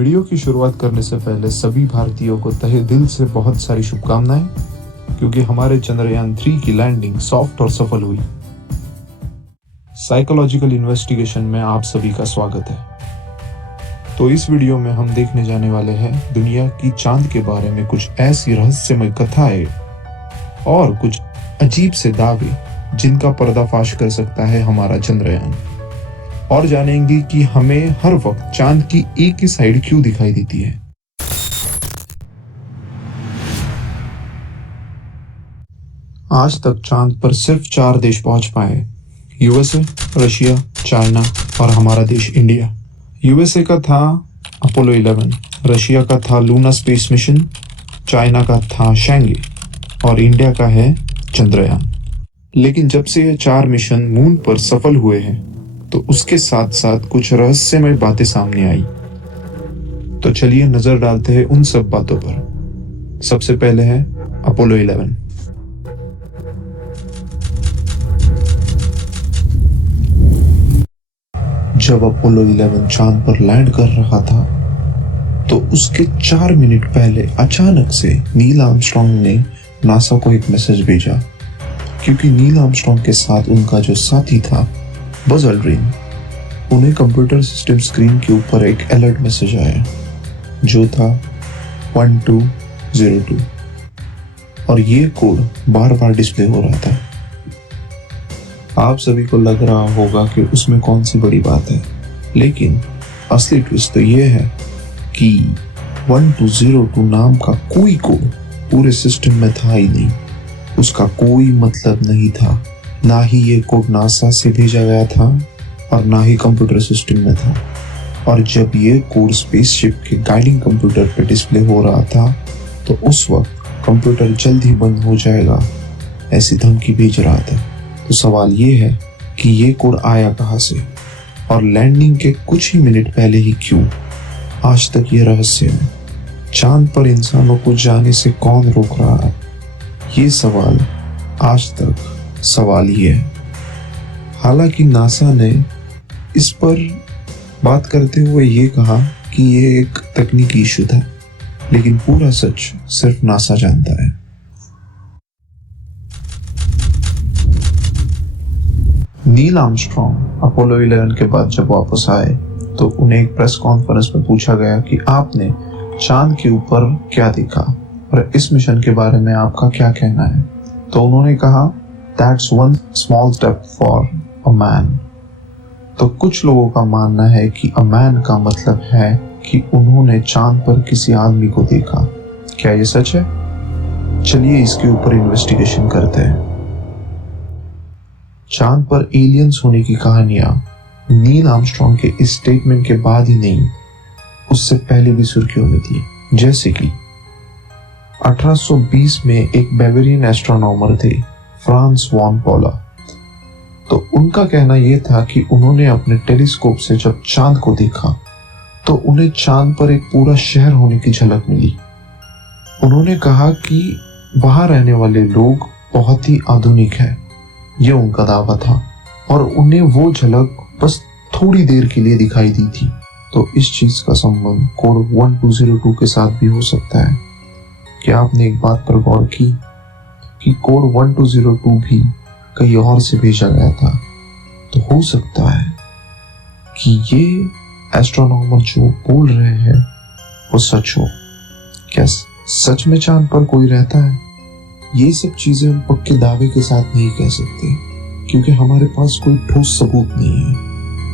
Video की शुरुआत करने से पहले सभी भारतीयों को तहे दिल से बहुत सारी शुभकामनाएं, क्योंकि हमारे चंद्रयान 3 की लैंडिंग सॉफ्ट और सफल हुई। साइकोलॉजिकल इन्वेस्टिगेशन में आप सभी का स्वागत है। तो इस वीडियो में हम देखने जाने वाले हैं दुनिया की चांद के बारे में कुछ ऐसी रहस्यमय कथाएं और कुछ अजीब से दावे जिनका पर्दाफाश कर सकता है हमारा चंद्रयान, और जानेंगे कि हमें हर वक्त चांद की एक ही साइड क्यों दिखाई देती है। आज तक चांद पर सिर्फ 4 देश पहुंच पाए: यूएसए, रशिया, चाइना और हमारा देश इंडिया। यूएसए का था अपोलो 11, रशिया का था लूना स्पेस मिशन, चाइना का था शैंगे और इंडिया का है चंद्रयान। लेकिन जब से ये 4 मिशन मून पर सफल हुए हैं तो उसके साथ साथ कुछ रहस्यमय बातें सामने आई। तो चलिए नजर डालते हैं उन सब बातों पर। सबसे पहले है अपोलो 11। जब अपोलो 11 चांद पर लैंड कर रहा था तो उसके 4 मिनट पहले अचानक से नील आर्मस्ट्रॉन्ग ने नासा को एक मैसेज भेजा, क्योंकि नील आर्मस्ट्रॉन्ग के साथ उनका जो साथी था बज एल्ड्रिन, उन्हें कंप्यूटर सिस्टम स्क्रीन के ऊपर एक अलर्ट मैसेज आया जो था 1202 और ये कोड बार बार डिस्प्ले हो रहा था। आप सभी को लग रहा होगा कि उसमें कौन सी बड़ी बात है, लेकिन असली ट्विस्ट तो ये है कि 1202 नाम का कोई कोड पूरे सिस्टम में था ही नहीं। उसका कोई मतलब नहीं था। ना ही ये कोड नासा से भेजा गया था और ना ही कंप्यूटर सिस्टम में था। और जब ये कोड स्पेसशिप के गाइडिंग कंप्यूटर पे डिस्प्ले हो रहा था तो उस वक्त कंप्यूटर जल्द ही बंद हो जाएगा ऐसी धमकी भेज रहा था। तो सवाल ये है कि ये कोड आया कहाँ से और लैंडिंग के कुछ ही मिनट पहले ही क्यों? आज तक ये रहस्य है। चांद पर इंसानों को जाने से कौन रोक रहा है? ये सवाल आज तक सवाल ही है। हालांकि नासा ने इस पर बात करते हुए ये कहा कि ये एक तकनीकी इशू था, लेकिन पूरा सच सिर्फ नासा जानता है। नील आर्मस्ट्रॉन्ग अपोलो 11 के बाद जब वापस आए तो उन्हें एक प्रेस कॉन्फ्रेंस में पूछा गया कि आपने चांद के ऊपर क्या देखा और इस मिशन के बारे में आपका क्या कहना है। तो उन्होंने कहा, That's one small step for a man। तो कुछ लोगों का मानना है कि a man का मतलब है कि उन्होंने चांद पर किसी आदमी को देखा। क्या ये सच है? चलिए इसके ऊपर इन्वेस्टिगेशन करते हैं। चांद पर एलियंस होने की कहानियां नील आर्मस्ट्रॉन्ग के इस स्टेटमेंट के बाद ही नहीं, उससे पहले भी सुर्खियों में थी। जैसे कि 1820 में एक बावेरियन एस्ट्रोनॉमर थे, फ्रांस वॉन पोला। तो उनका कहना यह था कि उन्होंने अपने टेलीस्कोप से जब चांद को देखा तो उन्हें चांद पर एक पूरा शहर होने की झलक मिली। उन्होंने कहा कि वहां रहने वाले लोग बहुत ही आधुनिक हैं, यह उनका दावा था, और उन्हें वो झलक बस थोड़ी देर के लिए दिखाई दी थी। तो इस चीज का संबंध कोड 1202 के साथ भी हो सकता है। क्या आपने एक बात पर गौर की कि कोड 1202 भी कहीं और से भेजा गया था? तो हो सकता है कि ये एस्ट्रोनॉमर जो बोल रहे हैं वो सच हो। क्या सच में चांद पर कोई रहता है? ये सब चीजें हम पक्के दावे के साथ नहीं कह सकते, क्योंकि हमारे पास कोई ठोस सबूत नहीं है।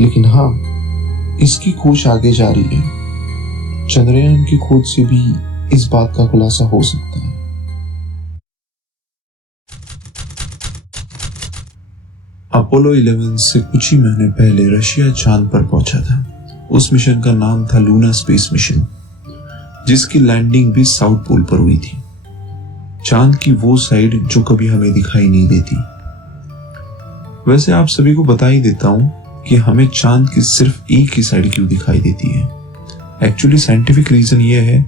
लेकिन हाँ, इसकी खोज आगे जारी है। चंद्रयान की खोज से भी इस बात का खुलासा हो सकता है। अपोलो 11 से कुछ ही महीने पहले रशिया चांद पर पहुंचा था। उस मिशन का नाम था लूना स्पेस मिशन, जिसकी लैंडिंग भी साउथ पोल पर हुई थी, चांद की वो साइड जो कभी हमें दिखाई नहीं देती। वैसे आप सभी को बता ही देता हूं कि हमें चांद की सिर्फ एक ही साइड क्यों दिखाई देती है। एक्चुअली साइंटिफिक रीजन ये है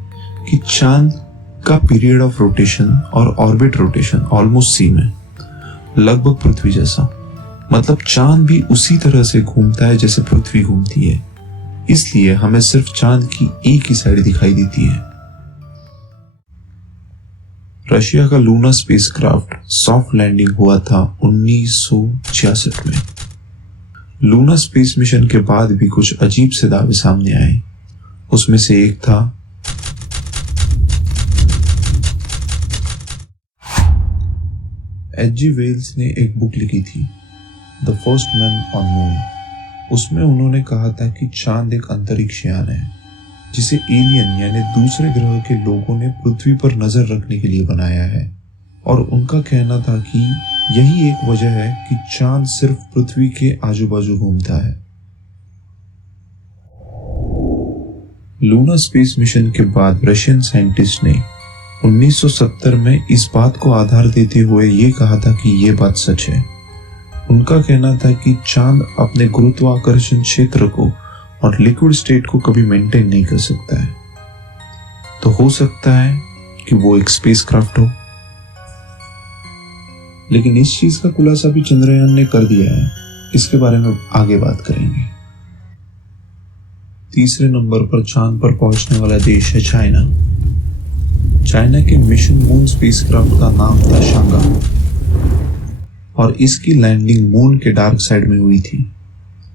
कि चांद का पीरियड ऑफ रोटेशन और ऑर्बिट रोटेशन ऑलमोस्ट सेम है, लगभग पृथ्वी जैसा। मतलब चांद भी उसी तरह से घूमता है जैसे पृथ्वी घूमती है। इसलिए हमें सिर्फ चांद की एक ही साइड दिखाई देती है। रशिया का लूना स्पेसक्राफ्ट सॉफ्ट लैंडिंग हुआ था 1966 में। लूना स्पेस मिशन के बाद भी कुछ अजीब से दावे सामने आए। उसमें से एक था एच.जी. वेल्स ने एक बुक लिखी थी, the first man on moon. उसमें उन्होंने कहा था कि चांद एक अंतरिक्ष यान है जिसे एलियन यानी दूसरे ग्रह के लोगों ने पृथ्वी पर नजर रखने के लिए बनाया है, और उनका कहना था कि यही एक वजह है कि चांद सिर्फ पृथ्वी के आजू बाजू घूमता है। लूना स्पेस मिशन के बाद रशियन साइंटिस्ट ने 1970 में इस बात को आधार देते हुए ये कहा था कि ये बात सच है। उनका कहना था कि चांद अपने गुरुत्वाकर्षण क्षेत्र को और लिक्विड स्टेट को कभी मेंटेन नहीं कर सकता है, तो हो सकता है कि वो एक स्पेसक्राफ्ट हो। लेकिन इस चीज का खुलासा भी चंद्रयान ने कर दिया है, इसके बारे में आगे बात करेंगे। तीसरे नंबर पर चांद पर पहुंचने वाला देश है चाइना। चाइना के मिशन मून स्पेसक्राफ्ट का नाम था शांगा, और इसकी लैंडिंग मून के डार्क साइड में हुई थी,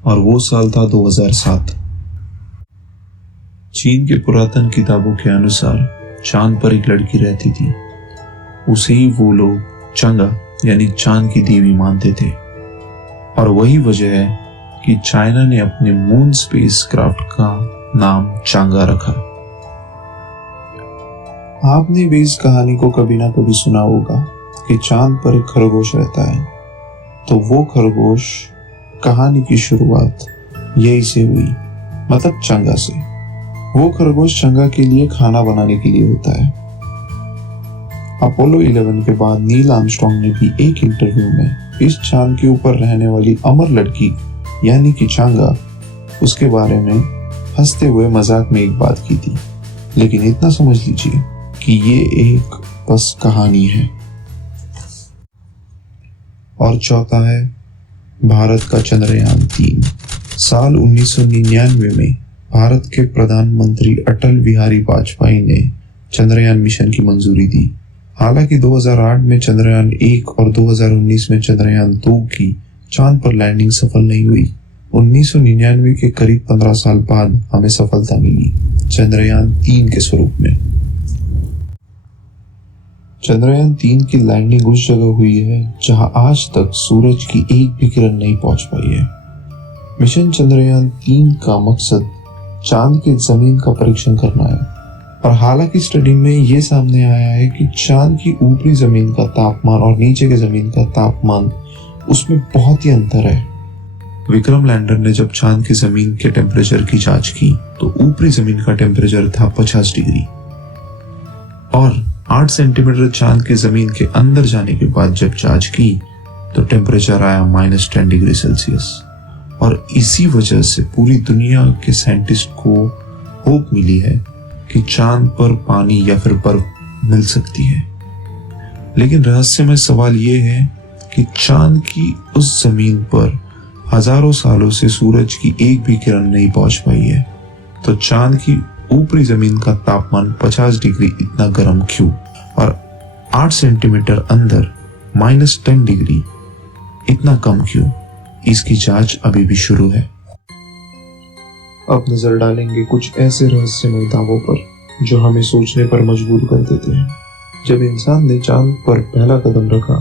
और वो साल था 2007। चीन के पुरातन किताबों के अनुसार चांद पर एक लड़की रहती थी, उसे ही वो लोग चंगा यानी चांद की देवी मानते थे, और वही वजह है कि चाइना ने अपने मून स्पेसक्राफ्ट का नाम चांगा रखा। आपने भी इस कहानी को कभी ना कभी सुना होगा कि चांद पर एक खरगोश रहता है, तो वो खरगोश कहानी की शुरुआत यही से हुई, मतलब चंगा से। वो खरगोश चंगा के लिए खाना बनाने के लिए होता है। अपोलो 11 के बाद नील आर्मस्ट्रॉन्ग ने भी एक इंटरव्यू में इस चांद के ऊपर रहने वाली अमर लड़की यानी कि चांगा, उसके बारे में हंसते हुए मजाक में एक बात की थी। लेकिन इतना समझ लीजिए कि ये एक बस कहानी है। और चौथा है भारत का चंद्रयान 3। साल 1999 में भारत के प्रधानमंत्री अटल बिहारी वाजपेयी ने चंद्रयान मिशन की मंजूरी दी। हालांकि 2008 में चंद्रयान 1 और 2019 में चंद्रयान 2 की चांद पर लैंडिंग सफल नहीं हुई। 1999 के करीब 15 साल बाद हमें सफलता मिली चंद्रयान 3 के स्वरूप में। चंद्रयान 3 की लैंडिंग उस जगह हुई है जहां आज तक सूरज की एक भी किरण नहीं पहुंच पाई है। मिशन चंद्रयान 3 का मकसद चांद की जमीन का परीक्षण करना है, और हालांकि स्टडी में ये सामने आया है कि चांद की ऊपरी जमीन का तापमान और नीचे के जमीन का तापमान उसमें बहुत ही अंतर है। विक्रम लैंडर ने जब चांद की जमीन के टेम्परेचर की जांच की तो ऊपरी जमीन का टेम्परेचर था 50 डिग्री, और 8 सेंटीमीटर चांद के जमीन के अंदर जाने के बाद जब जांच की तो टेम्परेचर आया -10 डिग्री सेल्सियस। और इसी वजह से पूरी दुनिया के साइंटिस्ट को होप मिली है कि चांद पर पानी या फिर बर्फ मिल सकती है। लेकिन रहस्यमय सवाल यह है कि चांद की उस जमीन पर हजारों सालों से सूरज की एक भी किरण नहीं पहुंच पाई है, तो चांद की ऊपरी जमीन का तापमान 50 डिग्री इतना गर्म क्यों, और 8 सेंटीमीटर अंदर -10 डिग्री इतना कम क्यों? इसकी जांच अभी भी शुरू है। अब नजर डालेंगे कुछ ऐसे रहस्यमय दावों पर जो हमें सोचने पर मजबूर कर देते हैं। जब इंसान ने चांद पर पहला कदम रखा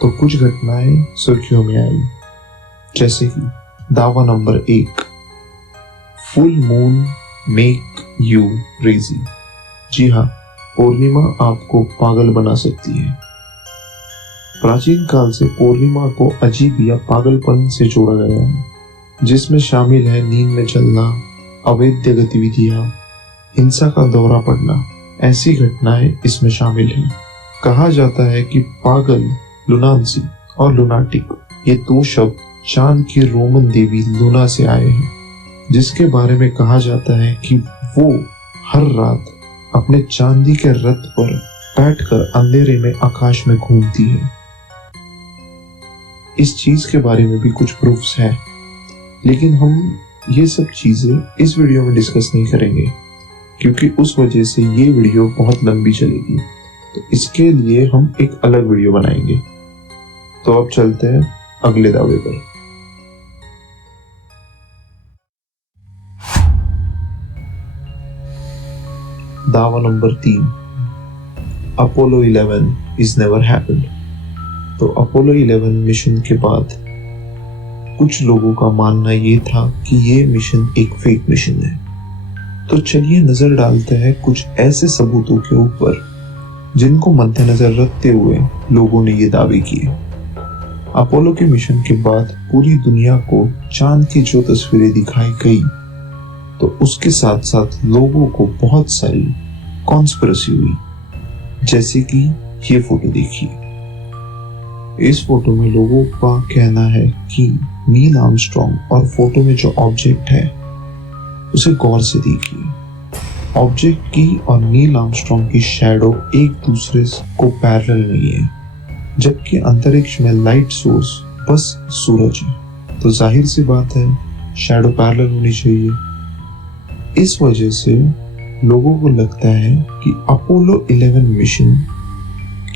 तो कुछ घटनाएं सुर्खियों में आई, जैसे कि दावा number 1, full moon make you crazy. जी हाँ, पूर्णिमा आपको पागल बना सकती है। प्राचीन काल से पूर्णिमा को अजीब या पागलपन से जोड़ा गया है, जिसमें शामिल है नींद में चलना, अवैध गतिविधियां, हिंसा का दौरा पड़ना। ऐसी घटनाएं इसमें शामिल हैं। कहा जाता है कि पागल, लुनासी और लुनाटिक ये 2 शब्द चांद की रोमन देवी लूना से आए हैं, जिसके बारे में कहा जाता है कि वो हर रात अपने चांदी के रथ पर बैठकर अंधेरे में आकाश में घूमती है। इस चीज के बारे में भी कुछ प्रूफ्स हैं, लेकिन हम ये सब चीजें इस वीडियो में डिस्कस नहीं करेंगे क्योंकि उस वजह से ये वीडियो बहुत लंबी चलेगी, तो इसके लिए हम एक अलग वीडियो बनाएंगे। तो अब चलते हैं अगले दावे पर। दावा number 3, Apollo 11 is never happened. तो अपोलो 11 मिशन के बाद कुछ लोगों का मानना ये था कि ये मिशन एक फेक मिशन है। तो चलिए नजर डालते हैं कुछ ऐसे सबूतों के ऊपर जिनको मद्देनजर रखते हुए लोगों ने ये दावे किए। अपोलो के मिशन के बाद पूरी दुनिया को चांद की जो तस्वीरें दिखाई गई, तो उसके साथ साथ लोगों को बहुत सारी कॉन्स्पिरेसी हुई। जैसे कि ये फोटो देखिए। इस फोटो में लोगों का कहना है कि नील आर्मस्ट्रॉन्ग और फोटो में जो ऑब्जेक्ट है उसे गौर से देखिए। ऑब्जेक्ट की और नील आर्मस्ट्रॉन्ग की शैडो एक दूसरे को पैरेलल नहीं है, जबकि अंतरिक्ष में लाइट सोर्स बस सूरज है, तो जाहिर सी बात है शैडो पैरेलल होनी चाहिए। इस वजह से लोगों को लगता है कि अपोलो 11 मिशन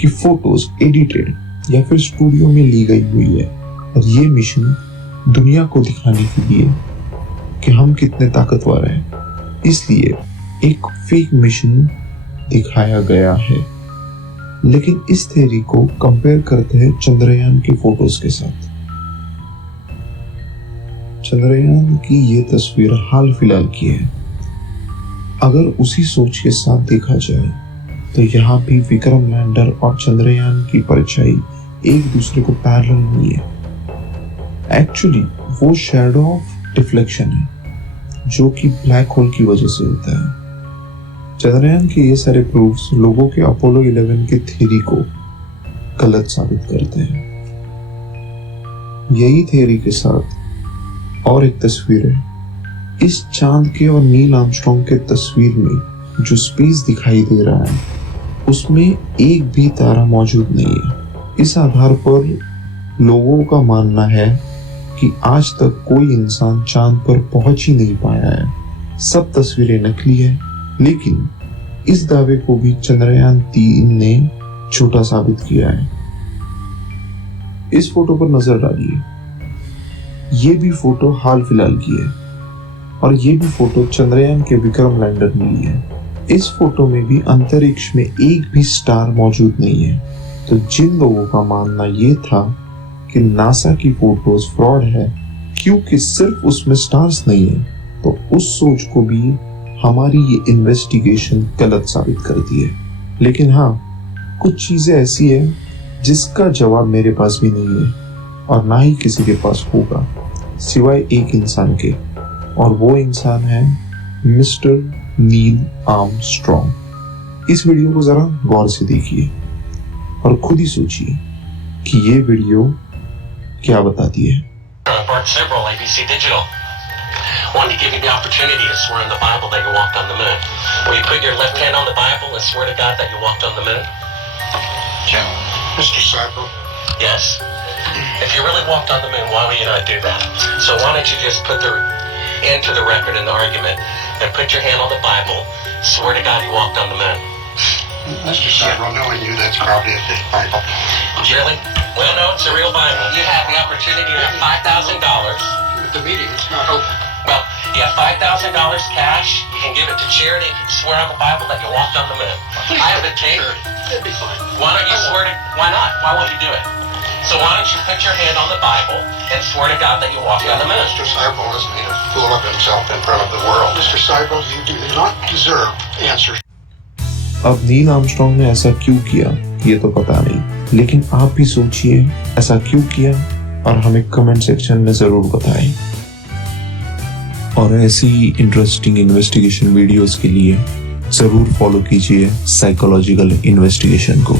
की फोटोज एडिटेड या फिर स्टूडियो में ली गई हुई है और ये मिशन दुनिया को दिखाने के लिए कि हम कितने ताकतवर हैं, इसलिए एक फेक मिशन दिखाया गया है। लेकिन इस थ्योरी को कंपेयर करते हैं चंद्रयान के फोटोज के साथ। चंद्रयान की ये तस्वीर हाल फिलहाल की है। अगर उसी सोच के साथ देखा जाए तो यहाँ भी विक्रम लैंडर और चंद्रयान की परछाई एक दूसरे को पैरेलल नहीं है। एक्चुअली वो शैडो ऑफ डिफ्लेक्शन है जो कि ब्लैक होल की वजह से होता है। चंद्रयान के ये सारे प्रूफ्स लोगों के अपोलो 11 के थ्योरी को गलत साबित करते हैं। यही थ्योरी के साथ और एक तस्वीर है। इस चांद के और नील आर्मस्ट्रॉन्ग के तस्वीर में जो स्पेस दिखाई दे रहा है उसमें एक भी तारा मौजूद नहीं है। इस आधार पर लोगों का मानना है कि आज तक कोई इंसान चांद पर पहुंच ही नहीं पाया है। सब तस्वीरें नकली है, लेकिन इस दावे को भी चंद्रयान 3 ने झूठा साबित किया है। इस फोटो पर नजर डालिए। ये भी फोटो हाल फिलहाल की है और ये भी फोटो चंद्रयान के विक्रम लैंडर ने ली है। इस फोटो में भी अंतरिक्ष में एक भी स्टार मौजूद नहीं है। तो जिन लोगों का मानना ये था कि नासा की फोटोज फ्रॉड है क्योंकि सिर्फ उसमें स्टार्स नहीं है, तो उस सोच को भी हमारी ये इन्वेस्टिगेशन गलत साबित करती है। लेकिन हाँ, कुछ चीजें ऐसी है जिसका जवाब मेरे पास भी नहीं है और ना ही किसी के पास होगा सिवाय एक इंसान के, और वो इंसान है मिस्टर नील आर्मस्ट्रॉन्ग। इस वीडियो को जरा गौर से देखिए और खुद ही सोचिए कि ये वीडियो क्या बताती है। Bart Sibrel, ABC Digital. Wanted to give you the opportunity to swear in the Bible that you walked on the moon. Will you put your left hand on the Bible and swear to God that you walked on the moon? Yeah. Mr. Sibrel. Yes. If you really walked on the moon, why would you not do that? So why don't you just put the end to the record in the argument and put your hand on the Bible, swear to God you walked on the moon. Mr. Sibrel, knowing you, that's probably a fake Bible. Really? Well, no, it's a real Bible. You have the opportunity to have $5,000. The meeting, it's not open. Well, you have $5,000 cash. You can give it to charity if you swear on the Bible that you walked on the moon. I have a tape. It'd be fine. Why don't you swear to? Why not? Why won't you do it? So why don't you put your hand on the Bible and swear to God that you walked on the moon? Mr. Sibrel has made a fool of himself in front of the world. Mr. Sibrel, you do not deserve answers. अब Neil Armstrong ने ऐसा क्यों किया ये तो पता नहीं, लेकिन आप भी सोचिए ऐसा क्यों किया और हमें कमेंट सेक्शन में जरूर बताएं। और ऐसी इंटरेस्टिंग इन्वेस्टिगेशन वीडियोस के लिए जरूर फॉलो कीजिए साइकोलॉजिकल इन्वेस्टिगेशन को।